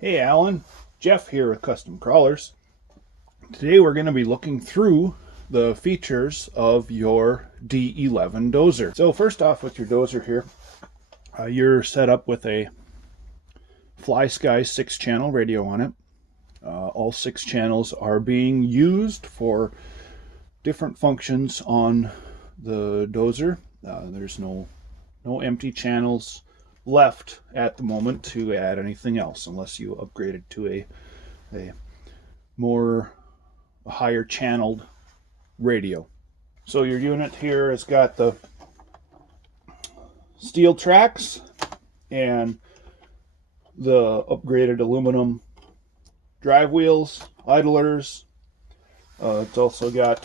Hey Alan, Jeff here with Custom Crawlerz. Today we're going to be looking through the features of your D11 dozer. So first off, with your dozer here, you're set up with a FlySky 6-channel radio on it. All 6 channels are being used for different functions on the dozer. There's no empty channels left at the moment to add anything else unless you upgrade it to a higher channeled radio. So your unit here has got the steel tracks and the upgraded aluminum drive wheels, idlers. It's also got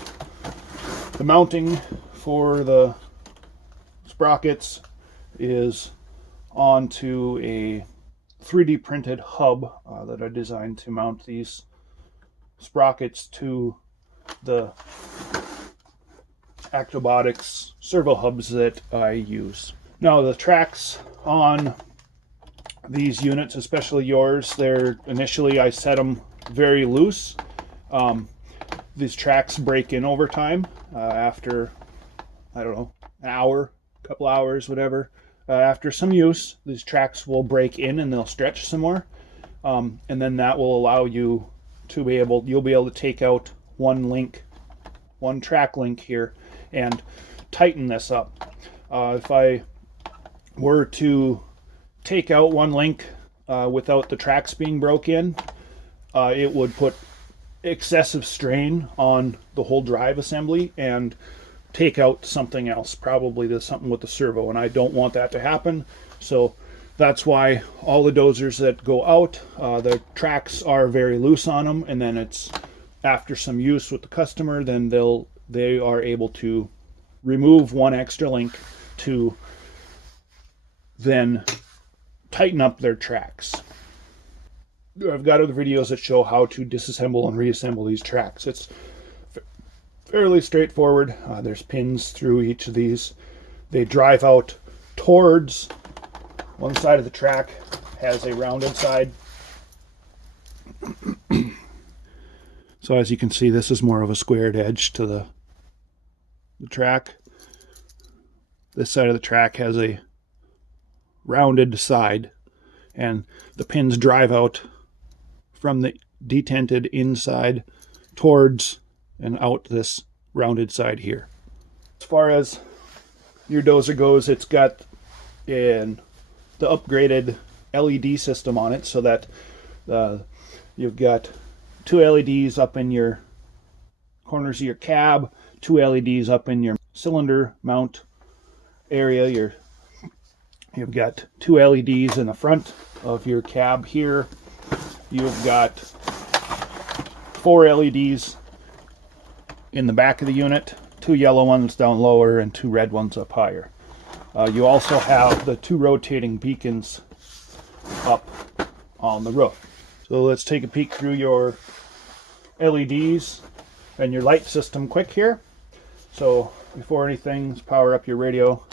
the mounting for the sprockets is onto a 3D printed hub that I designed to mount these sprockets to the Actobotics servo hubs that I use. Now the tracks on these units, especially yours, initially I set them very loose. These tracks break in over time after, I don't know, an hour, a couple hours, whatever. After some use, these tracks will break in and they'll stretch some more, and then that will allow you to you'll be able to take out one track link here and tighten this up. If I were to take out one link without the tracks being broke in, it would put excessive strain on the whole drive assembly and take out something else. Probably there's something with the servo, and I don't want that to happen. So that's why all the dozers that go out, the tracks are very loose on them, and then it's after some use with the customer, then they are able to remove one extra link to then tighten up their tracks. I've got other videos that show how to disassemble and reassemble these tracks. It's fairly straightforward. There's pins through each of these. They drive out towards one side of the track, has a rounded side. So as you can see, this is more of a squared edge to the track. This side of the track has a rounded side, and the pins drive out from the detented inside towards and out this rounded side here. As far as your dozer goes, it's got the upgraded LED system on it, so that you've got 2 LEDs up in your corners of your cab, 2 LEDs up in your cylinder mount area. You've got 2 LEDs in the front of your cab here. You've got 4 LEDs in the back of the unit, 2 yellow ones down lower and 2 red ones up higher. You also have the 2 rotating beacons up on the roof. So let's take a peek through your LEDs and your light system quick here. So before anything, let's power up your radio.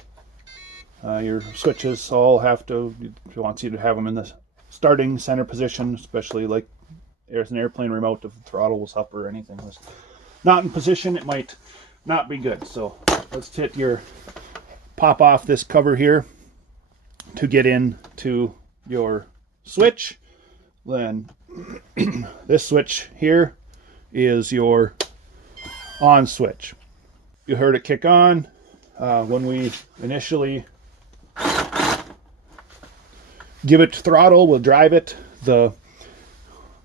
Your switches all have to, it wants you to have them in the starting center position, especially like there's an airplane remote. If the throttle was up or anything was not in position, it might not be good. So let's pop off this cover here to get into your switch. Then this switch here is your on switch. You heard it kick on when we initially give it throttle. We'll drive it. The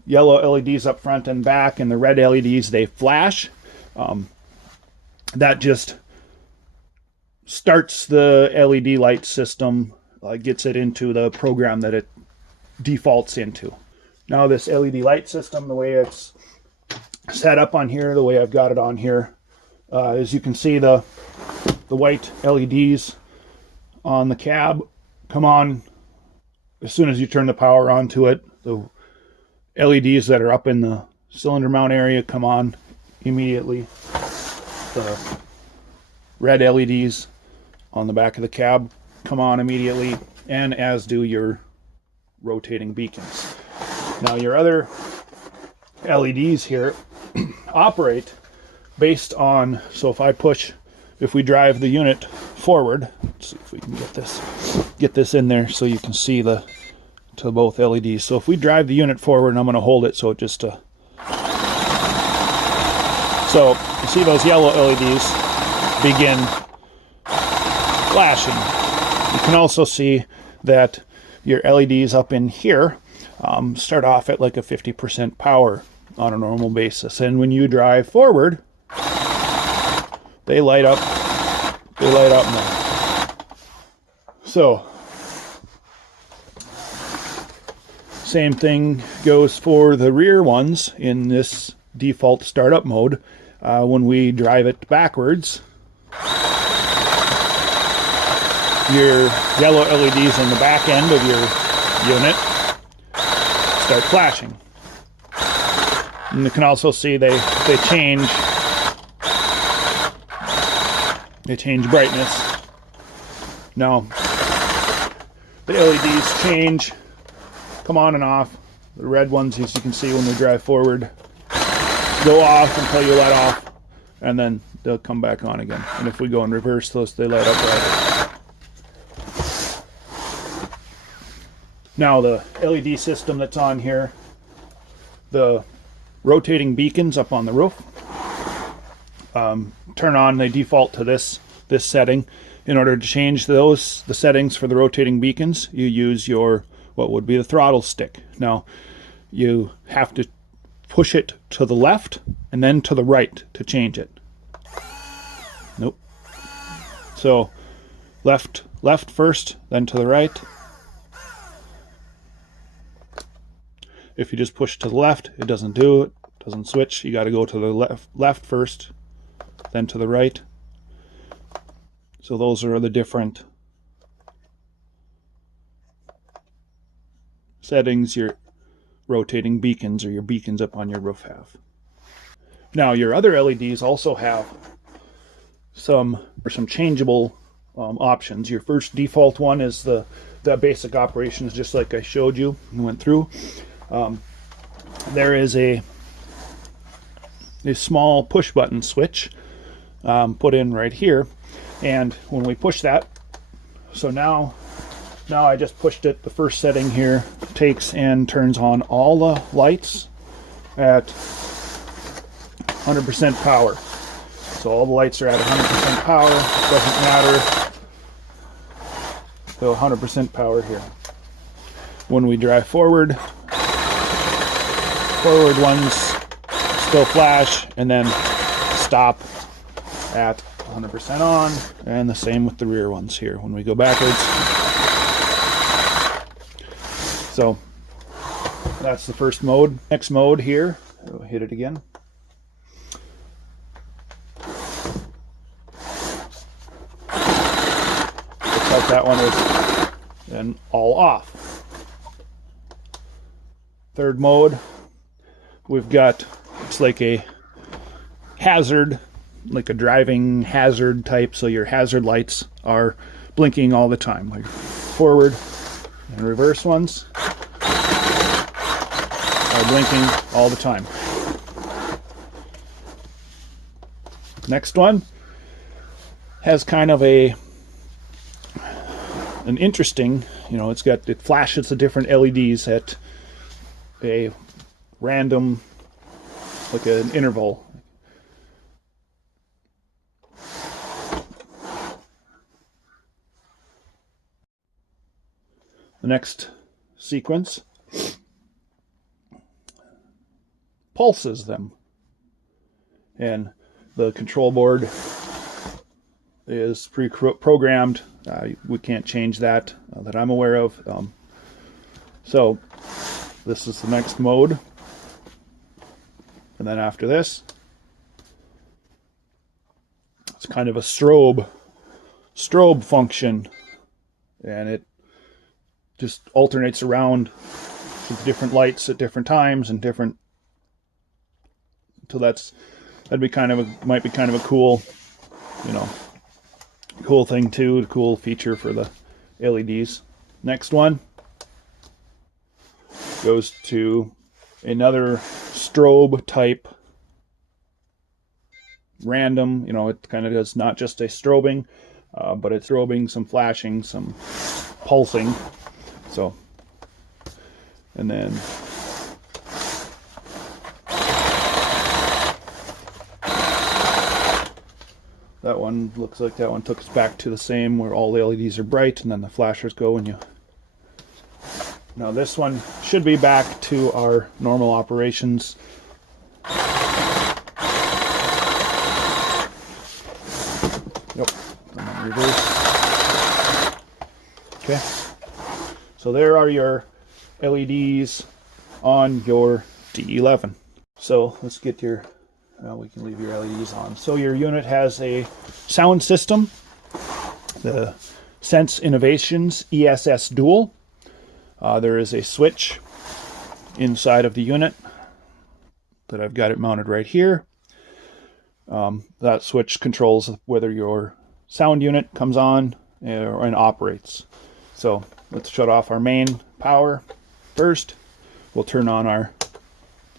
yellow LEDs up front and back, and the red LEDs, they flash. That just starts the LED light system, gets it into the program that it defaults into. Now this LED light system, the way it's set up on here, the way I've got it on here, as you can see, the white LEDs on the cab come on as soon as you turn the power on to it. The LEDs that are up in the cylinder mount area come on immediately. The red LEDs on the back of the cab come on immediately, and as do your rotating beacons. Now your other LEDs here operate based on, so if we drive the unit forward, let's see if we can get this in there so you can see to both LEDs. So if we drive the unit forward, and I'm going to hold it so it just so you see those yellow LEDs begin flashing. You can also see that your LEDs up in here start off at like a 50% power on a normal basis, and when you drive forward, they light up now. So same thing goes for the rear ones in this default startup mode. When we drive it backwards, your yellow LEDs in the back end of your unit start flashing. And you can also see they change brightness. Now the LEDs change, come on and off. The red ones, as you can see when we drive forward, go off until you let off, and then they'll come back on again. And if we go in reverse, they light up brighter. Now the LED system that's on here, the rotating beacons up on the roof, turn on, they default to this setting. In order to change the settings for the rotating beacons, you use what would be the throttle stick. Now you have to push it to the left and then to the right to change it. Nope. So left first, then to the right. If you just push to the left, it doesn't do it, doesn't switch. You got to go to the left first, then to the right. So those are the different settings your rotating beacons or your beacons up on your roof have. Now your other LEDs also have some changeable options. Your first default one is the basic operations, just like I showed you and went through. There is a small push button switch put in right here, and when we push that, so now I just pushed it, the first setting here takes and turns on all the lights at 100% power. So all the lights are at 100% power, doesn't matter. So 100% power here. When we drive forward ones still flash and then stop at 100% on, and the same with the rear ones here when we go backwards. So that's the first mode. Next mode here, I'll hit it again. Looks like that one is then all off. Third mode, we've got, it's like a hazard, like a driving hazard type, so your hazard lights are blinking all the time, like forward and reverse ones are blinking all the time. Next one has kind of an interesting, it flashes the different LEDs at a random, like an interval. The next sequence pulses them, and the control board is pre-programmed. We can't change that that I'm aware of. So this is the next mode, and then after this, it's kind of a strobe function, and it just alternates around with different lights at different times and different. So might be kind of a cool, cool thing too, a cool feature for the LEDs. Next one goes to another strobe type random. You know, it kind of does not just a strobing, but it's strobing, some flashing, some pulsing. So, and then that one looks like that one took us back to the same, where all the LEDs are bright and then the flashers go when you... Now this one should be back to our normal operations. Yep, and then reverse. Okay, so there are your LEDs on your D11. So let's get your... we can leave your LEDs on. So your unit has a sound system, the Sense Innovations ESS Dual. There is a switch inside of the unit that I've got it mounted right here. That switch controls whether your sound unit comes on and operates. So let's shut off our main power first. We'll turn on our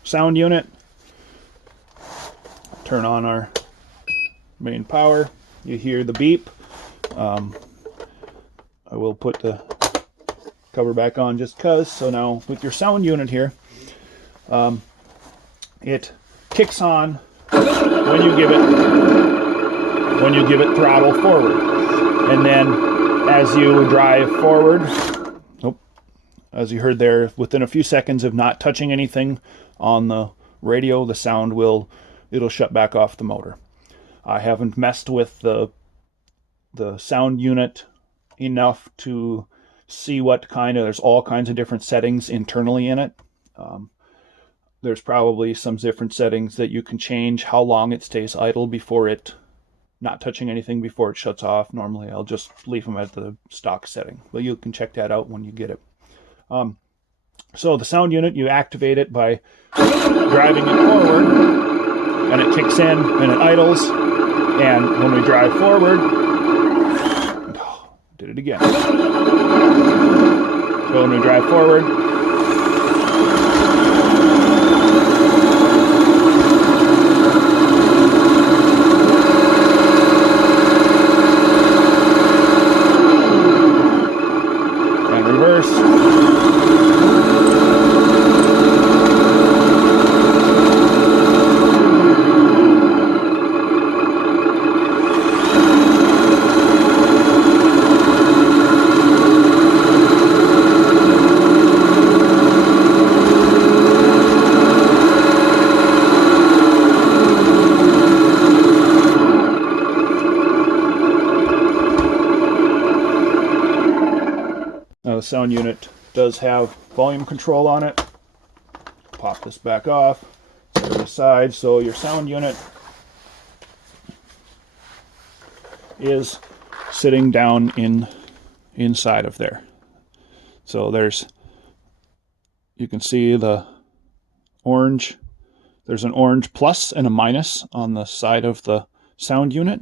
sound unit. Turn on our main power. You hear the beep. I will put the cover back on just because. So now with your sound unit here, it kicks on when you give it throttle forward, and then as you drive forward, as you heard there, within a few seconds of not touching anything on the radio, the sound it'll shut back off the motor. I haven't messed with the sound unit enough to see what kind of... There's all kinds of different settings internally in it. There's probably some different settings that you can change how long it stays idle before it... not touching anything before it shuts off. Normally I'll just leave them at the stock setting, but you can check that out when you get it. So the sound unit, you activate it by driving it forward, and it kicks in and it idles, and when we drive forward, did it again. So when we drive forward, and reverse. The sound unit does have volume control on it. Pop this back off, set it aside. So your sound unit is sitting down inside of there. So you can see the orange. There's an orange plus and a minus on the side of the sound unit.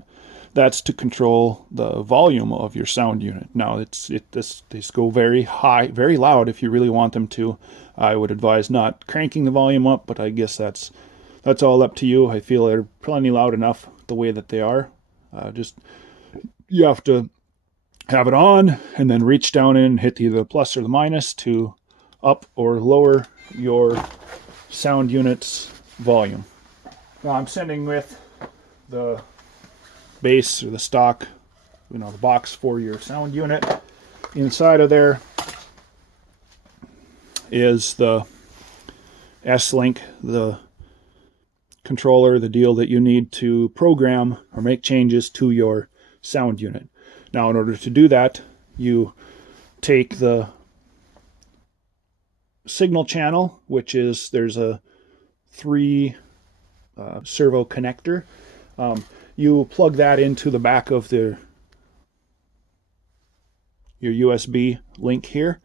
That's to control the volume of your sound unit. Now, these go very high, very loud if you really want them to. I would advise not cranking the volume up, but I guess that's all up to you. I feel they're plenty loud enough the way that they are. You have to have it on and then reach down in and hit either the plus or the minus to up or lower your sound unit's volume. Now I'm sending with the base or the stock, the box for your sound unit. Inside of there is the S-Link, the controller, the deal that you need to program or make changes to your sound unit. Now, in order to do that, you take the signal channel, which is, there's a 3 servo connector. You plug that into the back of your USB link here,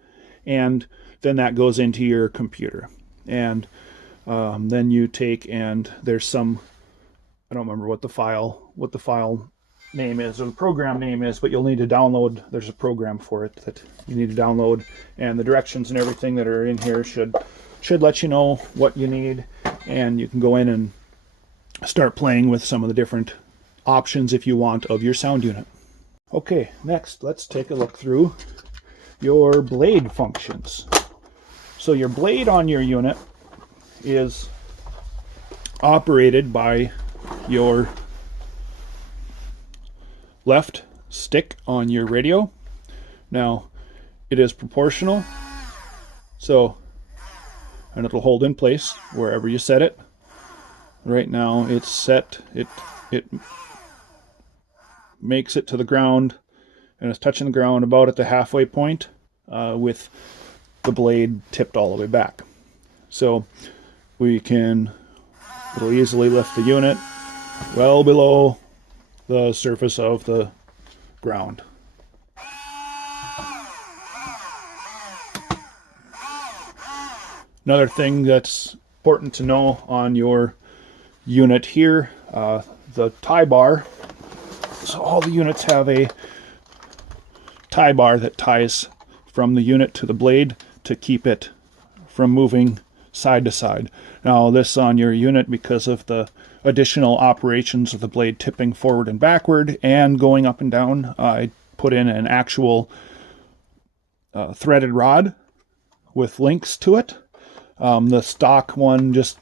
and then that goes into your computer. And then you take, and there's some, I don't remember what the file name is, or the program name is, but you'll need to download. There's a program for it that you need to download, and the directions and everything that are in here should let you know what you need, and you can go in and start playing with some of the different options, if you want, of your sound unit. Okay, next let's take a look through your blade functions. So your blade on your unit is operated by your left stick on your radio. Now it is proportional, so, and it'll hold in place wherever you set it. Right now it's set, it makes it to the ground, and it's touching the ground about at the halfway point, with the blade tipped all the way back. So it'll easily lift the unit well below the surface of the ground. Another thing that's important to know on your unit here, the tie bar. So all the units have a tie bar that ties from the unit to the blade to keep it from moving side to side. Now this on your unit, because of the additional operations of the blade tipping forward and backward and going up and down, I put in an actual threaded rod with links to it. The stock one, just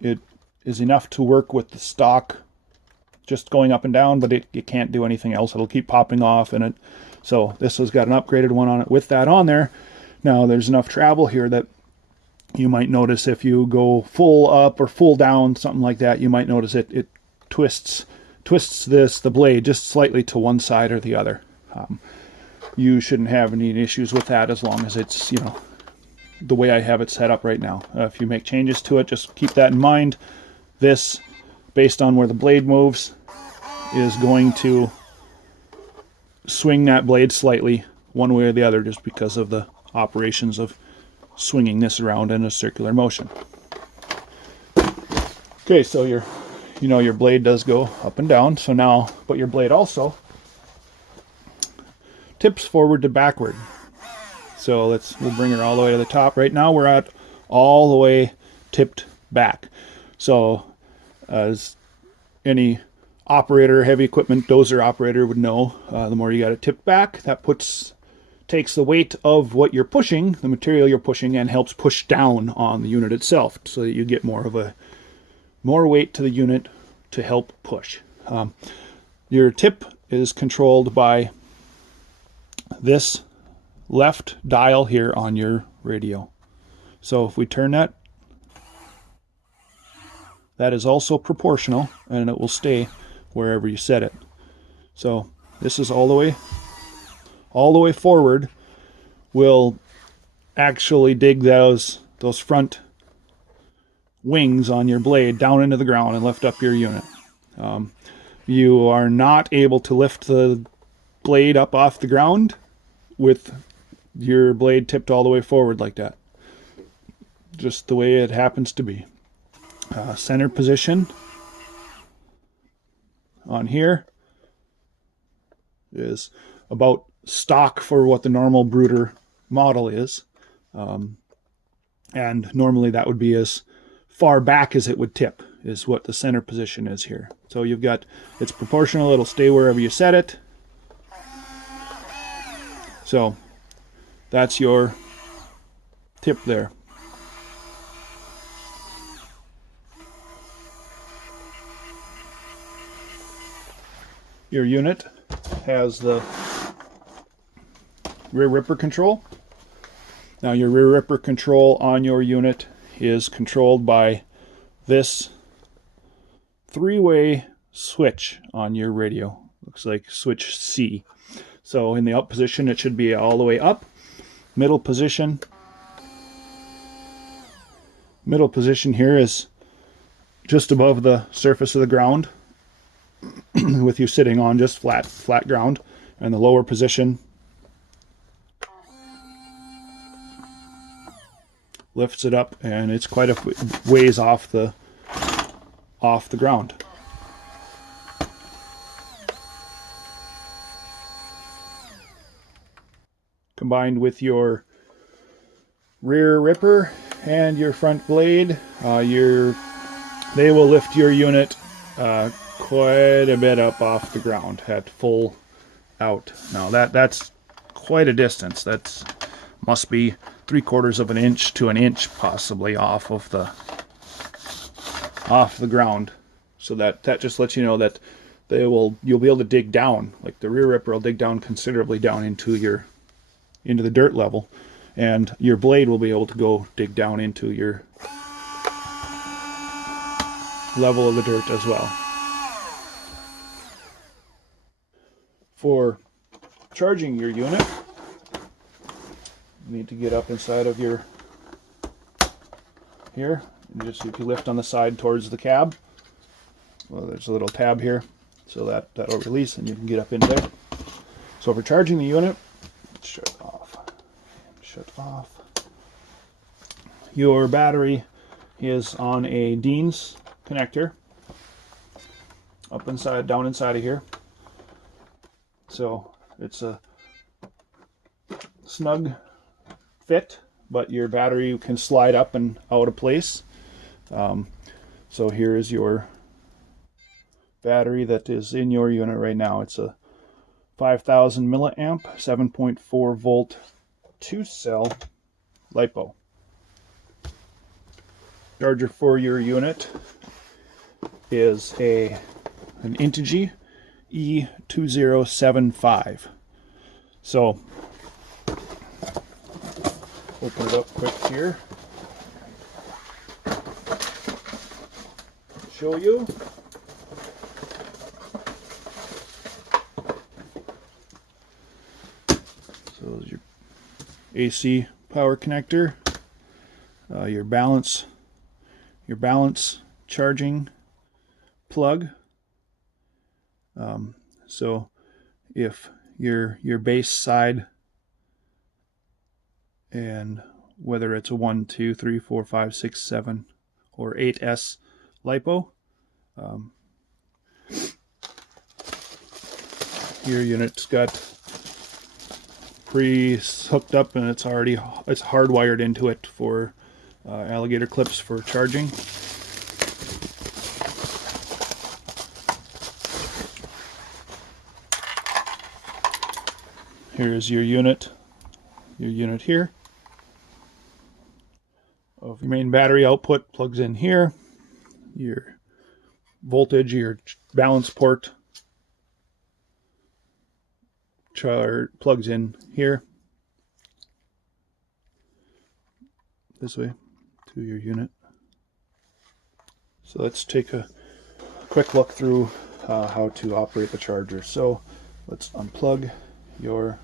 it is enough to work with the stock just going up and down, but it can't do anything else. It'll keep popping off, and so this has got an upgraded one on it with that on there. Now there's enough travel here that you might notice if you go full up or full down, something like that, you might notice it twists the blade just slightly to one side or the other. You shouldn't have any issues with that as long as it's, you know, the way I have it set up right now. If you make changes to it, just keep that in mind. This, based on where the blade moves, is going to swing that blade slightly one way or the other, just because of the operations of swinging this around in a circular motion. Okay, so your blade does go up and down. So now, but your blade also tips forward to backward. So we'll bring her all the way to the top. Right now we're at all the way tipped back. So as any operator, heavy equipment dozer operator would know, the more you got it tipped back, that takes the weight of what you're pushing, the material you're pushing, and helps push down on the unit itself, so that you get more weight to the unit to help push. Your tip is controlled by this left dial here on your radio. So if we turn that is also proportional, and it will stay wherever you set it. So this is all the way forward, will actually dig those front wings on your blade down into the ground and lift up your unit. You are not able to lift the blade up off the ground with your blade tipped all the way forward like that. Just the way it happens to be. Center position on here is about stock for what the normal Bruder model is, and normally that would be as far back as it would tip, is what the center position is here. So you've got, it's proportional, it'll stay wherever you set it. So that's your tip there. Your unit has the rear ripper control. Now your rear ripper control on your unit is controlled by this three-way switch on your radio. Looks like switch C. So in the up position it should be all the way up. Middle position here is just above the surface of the ground, with you sitting on just flat ground. And the lower position lifts it up, and it's quite a ways off the ground. combined with your rear ripper and your front blade, they will lift your unit quite a bit up off the ground at full out. Now that's quite a distance. That's must be 3/4 of an inch to an inch possibly off the ground. So that just lets you know that you'll be able to dig down. Like the rear ripper will dig down considerably down into the dirt level, and your blade will be able to go dig down into your level of the dirt as well. For charging your unit, you need to get up inside of here, and just if you lift on the side towards the cab, well, there's a little tab here, so that'll release and you can get up in there. So for charging the unit, shut off. Your battery is on a Dean's connector down inside of here. So it's a snug fit, but your battery can slide up and out of place. So here is your battery that is in your unit right now. It's a 5000 milliamp, 7.4 volt, 2-cell LiPo. Charger for your unit is an Integy E2075. So open it up quick here. Show you. So there's your AC power connector, your balance charging plug. So if your base side, and whether it's a 1, 2, 3, 4, 5, 6, 7, or 8S LiPo, your unit's got pre-hooked up, and it's hardwired into it for alligator clips for charging. Here's your unit here. Of your main battery output plugs in here. Your voltage, your balance port plugs in here. This way to your unit. So let's take a quick look through how to operate the charger. So let's unplug your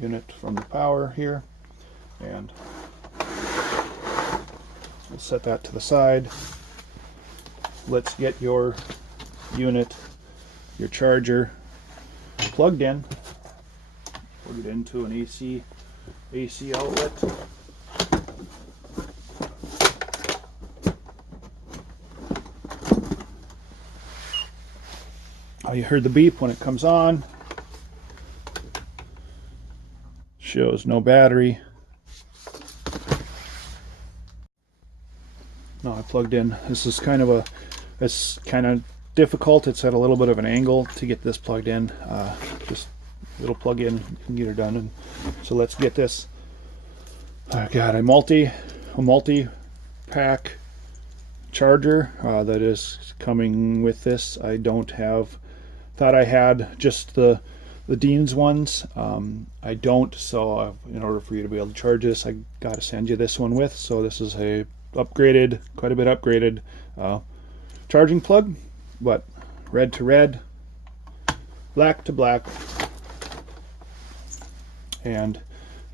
unit from the power here, and we'll set that to the side. Let's get your unit, your charger, plugged in. Plug it into an AC outlet. You heard the beep when it comes on. Shows no battery. No, I plugged in. This is it's kind of difficult. It's at a little bit of an angle to get this plugged in. Just it'll plug in, you can get it done. And so let's get this. I got a multi-pack charger that is coming with this. I don't have. Thought I had just the Dean's ones. I don't, so in order for you to be able to charge this, I got to send you this one with. So this is a upgraded, quite a bit upgraded charging plug, but red to red, black to black, and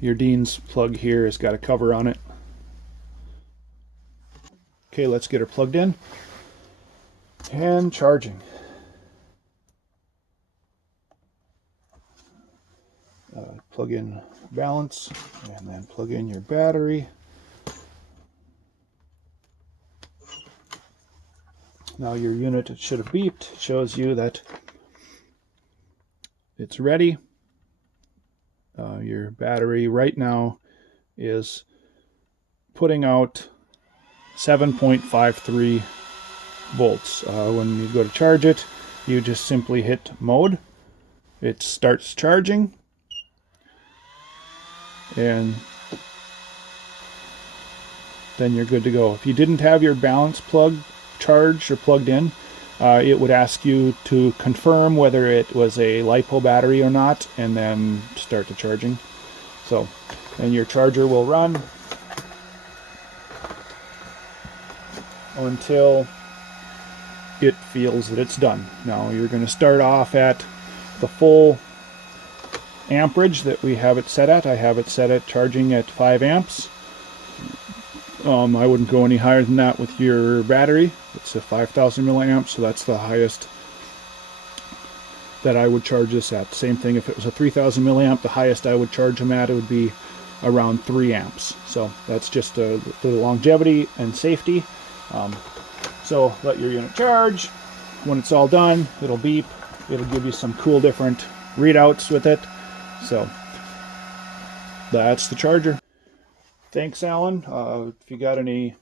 your Dean's plug here has got a cover on it. Okay, let's get her plugged in and charging. Plug in balance, and then plug in your battery. Now your unit, it should have beeped. It shows you that it's ready. Your battery right now is putting out 7.53 volts. When you go to charge it, you just simply hit mode. It starts charging, and then you're good to go. If you didn't have your balance plug charged or plugged in, it would ask you to confirm whether it was a LiPo battery or not, and then start the charging. So, and your charger will run until it feels that it's done. Now you're going to start off at the full amperage that we have it set at. I have it set at charging at 5 amps. I wouldn't go any higher than that with your battery. It's a 5,000 milliamps, so that's the highest that I would charge this at. Same thing if it was a 3,000 milliamp, the highest I would charge them at, it would be around 3 amps. So that's just the longevity and safety. So let your unit charge. When it's all done, it'll beep. It'll give you some cool different readouts with it. So that's the charger. Thanks, Alan. If you got any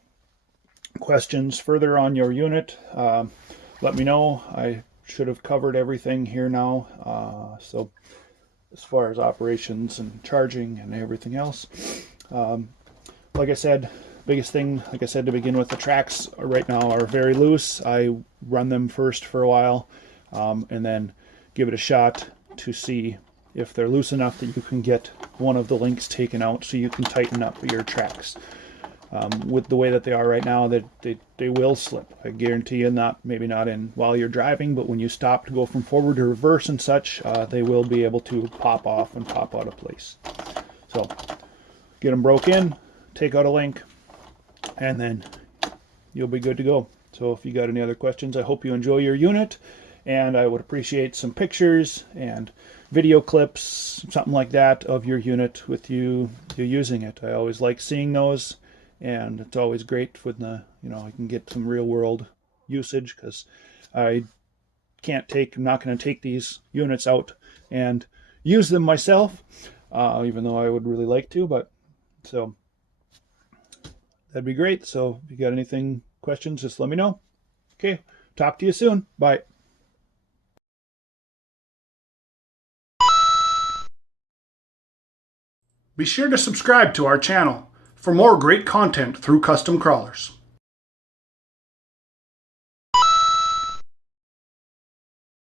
questions further on your unit, let me know. I should have covered everything here now. So as far as operations and charging and everything else, like I said, biggest thing, like I said to begin with, the tracks right now are very loose. I run them first for a while, and then give it a shot to see if they're loose enough that you can get one of the links taken out so you can tighten up your tracks. With the way that they are right now, that they will slip. I guarantee you, maybe not in while you're driving, but when you stop to go from forward to reverse and such, they will be able to pop off and pop out of place. So get them broke in, take out a link, and then you'll be good to go. So if you got any other questions, I hope you enjoy your unit, and I would appreciate some pictures and video clips, something like that, of your unit with you using it. I always like seeing those, and it's always great when I can get some real world usage, because I'm not going to take these units out and use them myself, even though I would really like to, but so that'd be great. So if you got anything, questions, just let me know. Okay, talk to you soon. Bye. Be sure to subscribe to our channel for more great content through Custom Crawlerz.